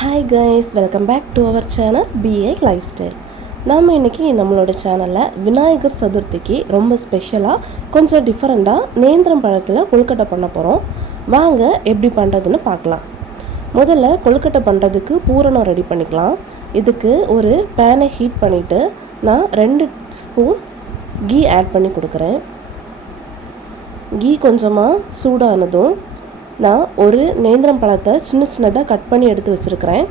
Hi guys welcome back to our channel BA life style நாம் இன்றைக்கி நம்மளோட சேனலில் விநாயகர் சதுர்த்திக்கு ரொம்ப ஸ்பெஷலாக கொஞ்சம் டிஃப்ரெண்ட்டாக நேந்திரம் பழத்தில் கொழுக்கட்டை பண்ண போகிறோம் வாங்க எப்படி பண்ணுறதுன்னு பார்க்கலாம். முதல்ல கொழுக்கட்டை பண்ணுறதுக்கு பூரணம் ரெடி பண்ணிக்கலாம். இதுக்கு ஒரு பேனை ஹீட் பண்ணிவிட்டு நான் ரெண்டு ஸ்பூன் கீ ஆட் பண்ணி கொடுக்குறேன். கீ கொஞ்சமாக சூடானதும் நான் ஒரு நேந்திரம் பழத்தை சின்ன சின்னதாக கட் பண்ணி எடுத்து வச்சுருக்கிறேன்.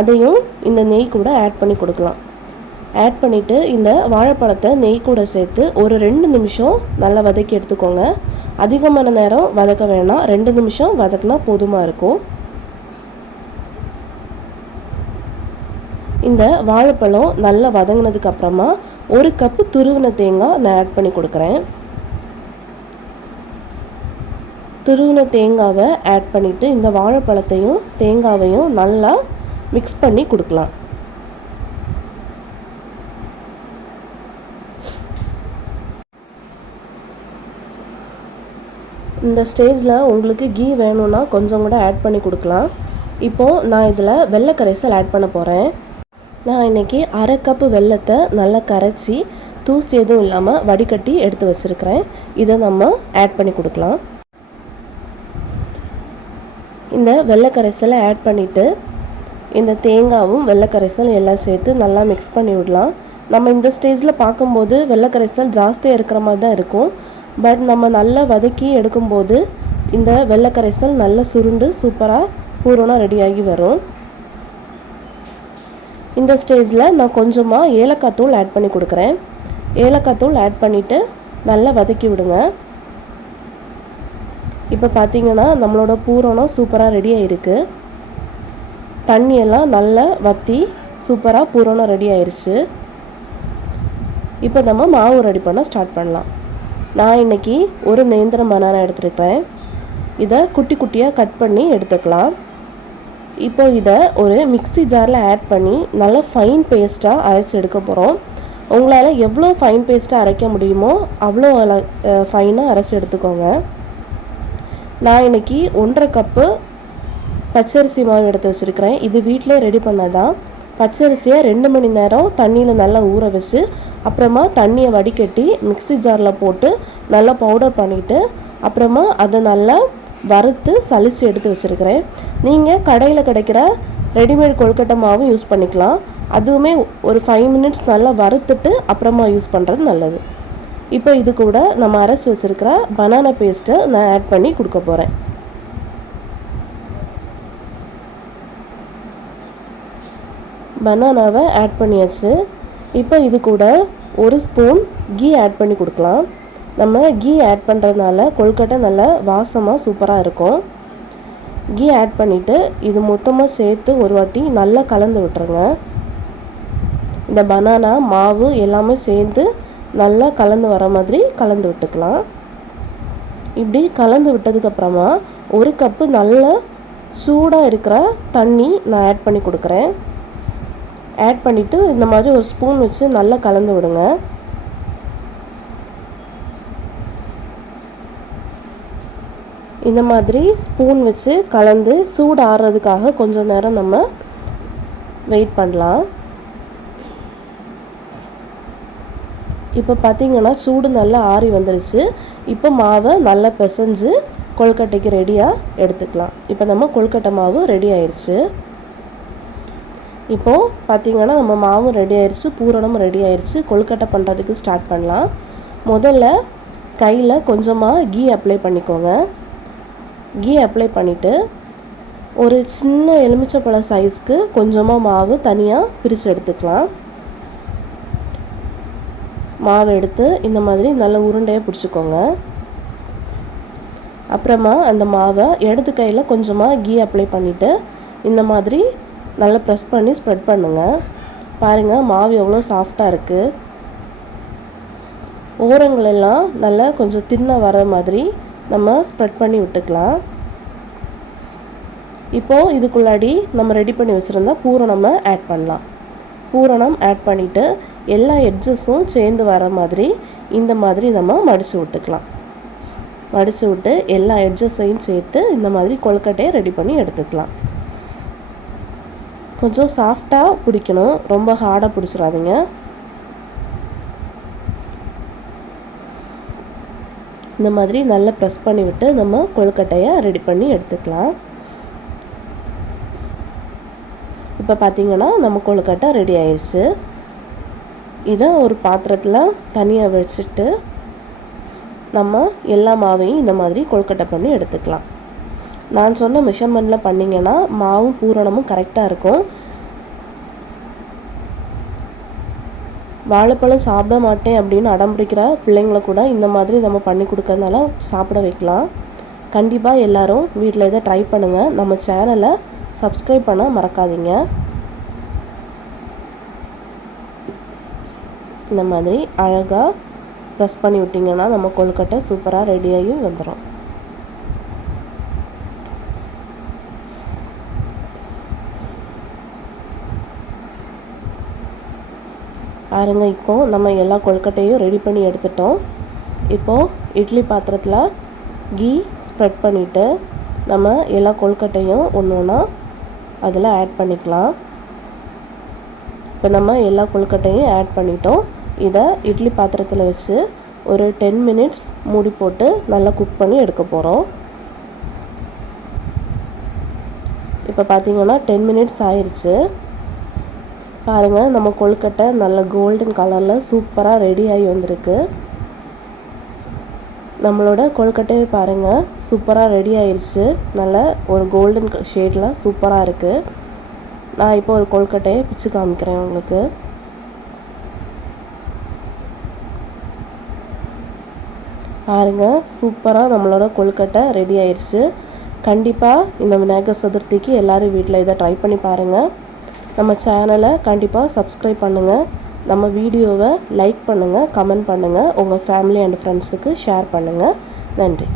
அதையும் இந்த நெய் கூட ஆட் பண்ணி கொடுக்கலாம். ஆட் பண்ணிவிட்டு இந்த வாழைப்பழத்தை நெய் கூட சேர்த்து ஒரு ரெண்டு நிமிஷம் நல்லா வதக்கி எடுத்துக்கோங்க. அதிகமான நேரம் வதக்க வேணாம். ரெண்டு நிமிஷம் வதக்கினா போதுமாக இருக்கும். இந்த வாழைப்பழம் நல்லா வதங்கினதுக்கு அப்புறமா ஒரு கப்பு துருவின தேங்காய் நான் ஆட் பண்ணி கொடுக்குறேன். துருவின தேங்காவை ஆட் பண்ணிவிட்டு இந்த வாழைப்பழத்தையும் தேங்காவையும் நல்லா மிக்ஸ் பண்ணி கொடுக்கலாம். இந்த ஸ்டேஜில் உங்களுக்கு கீ வேணும்னா கொஞ்சம் கூட ஆட் பண்ணி கொடுக்கலாம். இப்போது நான் இதில் வெள்ளை கரைசல் ஆட் பண்ண போகிறேன் நான் இன்றைக்கி அரை கப்பு வெள்ளத்தை நல்லா கரைச்சி தூசி எதுவும் இல்லாமல் வடிகட்டி எடுத்து வச்சுருக்கிறேன். இதை நம்ம ஆட் பண்ணி கொடுக்கலாம். இந்த வெள்ளை கரைசலை ஆட் பண்ணிவிட்டு இந்த தேங்காவும் வெள்ளை கரைசல் எல்லாம் சேர்த்து நல்லா மிக்ஸ் பண்ணி விடலாம். நம்ம இந்த ஸ்டேஜில் பார்க்கும்போது வெள்ளை கரைசல் ஜாஸ்தியாக இருக்கிற மாதிரி தான் இருக்கும். பட் நம்ம நல்லா வதக்கி எடுக்கும்போது இந்த வெள்ளை கரைசல் நல்லா சுருண்டு சூப்பராக பூரணம் ரெடியாகி வரும். இந்த ஸ்டேஜில் நான் கொஞ்சமாக ஏலக்காய் தூள் ஆட் பண்ணி கொடுக்குறேன். ஏலக்காய் தூள் ஆட் பண்ணிவிட்டு நல்லா வதக்கி விடுங்க. இப்போ பார்த்தீங்கன்னா நம்மளோட பூரணம் சூப்பராக ரெடி ஆயிருக்கு. தண்ணியெல்லாம் நல்லா வற்றி சூப்பராக பூரணம் ரெடி ஆயிடுச்சு இப்போ நம்ம மாவு ரெடி பண்ண ஸ்டார்ட் பண்ணலாம். நான் இன்றைக்கி ஒரு நேந்திரம் பனானா எடுத்துருக்கிறேன். இதை குட்டி குட்டியாக கட் பண்ணி எடுத்துக்கலாம். இப்போ இதை ஒரு மிக்சி ஜாரில் ஆட் பண்ணி நல்லா ஃபைன் பேஸ்ட்டாக அரைச்சி எடுக்க போகிறோம் உங்களால் எவ்வளோ ஃபைன் பேஸ்ட்டாக அரைக்க முடியுமோ அவ்வளோ ஃபைனாக அரைச்சி எடுத்துக்கோங்க. நான் இன்றைக்கி ஒன்றரை கப்பு பச்சரிசி மாவு எடுத்து வச்சுருக்கிறேன். இது வீட்டிலே ரெடி பண்ணதான் பச்சரிசியை ரெண்டு மணி நேரம் தண்ணியில் நல்லா ஊற வச்சு அப்புறமா தண்ணியை வடிகட்டி மிக்சி ஜாரில் போட்டு நல்லா பவுடர் பண்ணிவிட்டு அப்புறமா அதை நல்லா வறுத்து சலித்து எடுத்து வச்சுருக்கிறேன். நீங்கள் கடையில் கிடைக்கிற ரெடிமேட் கொழுக்கட்டை மாவும் யூஸ் பண்ணிக்கலாம். அதுவுமே ஒரு ஃபைவ் மினிட்ஸ் நல்லா வறுத்துட்டு அப்புறமா யூஸ் பண்ணுறது நல்லது. இப்போ இது கூட நம்ம அரைச்சி வச்சுருக்கிற பனானா பேஸ்ட்டை நான் ஆட் பண்ணி கொடுக்க போகிறேன் பனானாவை ஆட் பண்ணியாச்சு. இப்போ இது கூட ஒரு ஸ்பூன் கீ ஆட் பண்ணி கொடுக்கலாம். நம்ம கீ ஆட் பண்ணுறதுனால கொழுக்கட்டை நல்லா வாசமாக சூப்பராக இருக்கும். கீ ஆட் பண்ணிவிட்டு இது மொத்தமாக சேர்த்து ஒரு வாட்டி நல்லா கலந்து விட்டுருங்க. இந்த பனானா மாவு எல்லாமே சேர்ந்து நல்லா கலந்து வர மாதிரி கலந்து விட்டுக்கலாம். இப்படி கலந்து விட்டதுக்கப்புறமா ஒரு கப்பு நல்ல சூடாக இருக்கிற தண்ணி நான் ஆட் பண்ணி கொடுக்குறேன். ஆட் பண்ணிவிட்டு இந்த மாதிரி ஒரு ஸ்பூன் வச்சு நல்லா கலந்து விடுங்க. இந்த மாதிரி ஸ்பூன் வச்சு கலந்து சூடு ஆறுறதுக்காக கொஞ்சம் நேரம் நம்ம வெயிட் பண்ணலாம். இப்போ பார்த்திங்கன்னா சூடு நல்லா ஆறி வந்துருச்சு. இப்போ மாவை நல்லா பிசைஞ்சு கொழுக்கட்டைக்கு ரெடியாக எடுத்துக்கலாம். இப்போ நம்ம கொழுக்கட்டை மாவு ரெடி ஆயிடுச்சு இப்போது பார்த்திங்கன்னா நம்ம மாவும் ரெடி ஆயிடுச்சு பூரணமும் ரெடி ஆயிடுச்சு கொழுக்கட்டை பண்ணுறதுக்கு ஸ்டார்ட் பண்ணலாம். முதல்ல கையில் கொஞ்சமாக கீ அப்ளை பண்ணிக்கோங்க. கீ அப்ளை பண்ணிவிட்டு ஒரு சின்ன எலுமிச்சப்பழ சைஸ்க்கு கொஞ்சமாக மாவு தனியாக பிரித்து எடுத்துக்கலாம். மாவு எடுத்து இந்த மாதிரி நல்ல உருண்டையாக பிடிச்சிக்கோங்க. அப்புறமா அந்த மாவை இடது கையில் கொஞ்சமாக கீ அப்ளை பண்ணிவிட்டு இந்த மாதிரி நல்லா ப்ரெஸ் பண்ணி ஸ்ப்ரெட் பண்ணுங்கள் பாருங்கள் மாவு எவ்வளோ சாஃப்டாக இருக்குது ஓரங்களெல்லாம் நல்லா கொஞ்சம் தின்ன வர மாதிரி நம்ம ஸ்ப்ரெட் பண்ணி விட்டுக்கலாம். இப்போது இதுக்குள்ளாடி நம்ம ரெடி பண்ணி வச்சுருந்தா பூரணம் ஆட் பண்ணலாம். பூரணம் ஆட் பண்ணிவிட்டு எல்லா எட்ஜஸும் சேர்ந்து வர மாதிரி இந்த மாதிரி நம்ம மடித்து விட்டுக்கலாம். மடித்து விட்டு எல்லா எட்ஜஸையும் சேர்த்து இந்த மாதிரி கொழுக்கட்டையை ரெடி பண்ணி எடுத்துக்கலாம். கொஞ்சம் சாஃப்டாக பிடிக்கணும். ரொம்ப ஹார்டாக பிடிச்சிடாதீங்க. இந்த மாதிரி நல்லா ப்ரெஸ் பண்ணிவிட்டு நம்ம கொழுக்கட்டையை ரெடி பண்ணி எடுத்துக்கலாம். இப்போ பார்த்தீங்கன்னா நம்ம கொழுக்கட்டை ரெடி ஆயிடுச்சு இதை ஒரு பாத்திரத்தில் தனியாக வச்சுட்டு நம்ம எல்லா மாவையும் இந்த மாதிரி கொழுக்கட்டை பண்ணி எடுத்துக்கலாம். நான் சொன்ன மெஷர்மெண்ட்டில் பண்ணிங்கன்னா மாவும் பூரணமும் கரெக்டாக இருக்கும். வாழைப்பழம் சாப்பிட மாட்டேன் அப்படின்னு அடம் பிடிக்கிற பிள்ளைங்கள கூட இந்த மாதிரி நம்ம பண்ணி கொடுக்கறதுனால சாப்பிட வைக்கலாம். கண்டிப்பாக எல்லோரும் வீட்டில் இதை ட்ரை பண்ணுங்கள் நம்ம சேனலை சப்ஸ்கிரைப் பண்ண மறக்காதீங்க. இந்த மாதிரி அழகாக ப்ரெஸ் பண்ணி விட்டிங்கன்னா நம்ம கொழுக்கட்டை சூப்பராக ரெடியாகி வந்துடும் பாருங்கள் இப்போது நம்ம எல்லா கொழுக்கட்டையும் ரெடி பண்ணி எடுத்துட்டோம். இப்போது இட்லி பாத்திரத்தில் கீ ஸ்ப்ரெட் பண்ணிவிட்டு நம்ம எல்லா கொழுக்கட்டையும் ஒன்று ஒன்றா அதில் ஆட் பண்ணிக்கலாம். இப்போ நம்ம எல்லா கொழுக்கட்டையும் ஆட் பண்ணிட்டோம். இதை இட்லி பாத்திரத்தில் வச்சு ஒரு டென் மினிட்ஸ் மூடி போட்டு நல்லா குக் பண்ணி எடுக்க போகிறோம் இப்போ பார்த்தீங்கன்னா டென் மினிட்ஸ் ஆயிடுச்சு பாருங்கள் நம்ம கொழுக்கட்டை நல்ல கோல்டன் கலரில் சூப்பராக ரெடி ஆகி வந்திருக்கு. நம்மளோட கொழுக்கட்டையை பாருங்கள் சூப்பராக ரெடி ஆயிடுச்சு நல்ல ஒரு கோல்டன் ஷேடில் சூப்பராக இருக்குது நான் இப்போ ஒரு கொழுக்கட்டையை பிச்சு காமிக்கிறேன் உங்களுக்கு. பாருங்கள் சூப்பராக நம்மளோட கொழுக்கட்டை ரெடி ஆயிடுச்சு கண்டிப்பாக இந்த விநாயகர் சதுர்த்திக்கு எல்லோரும் வீட்டில் இதை ட்ரை பண்ணி பாருங்கள் நம்ம சேனலை கண்டிப்பாக சப்ஸ்கிரைப் பண்ணுங்கள் நம்ம வீடியோவை லைக் பண்ணுங்கள் கமெண்ட் பண்ணுங்கள் உங்கள் ஃபேமிலி அண்ட் ஃப்ரெண்ட்ஸுக்கு ஷேர் பண்ணுங்கள் நன்றி.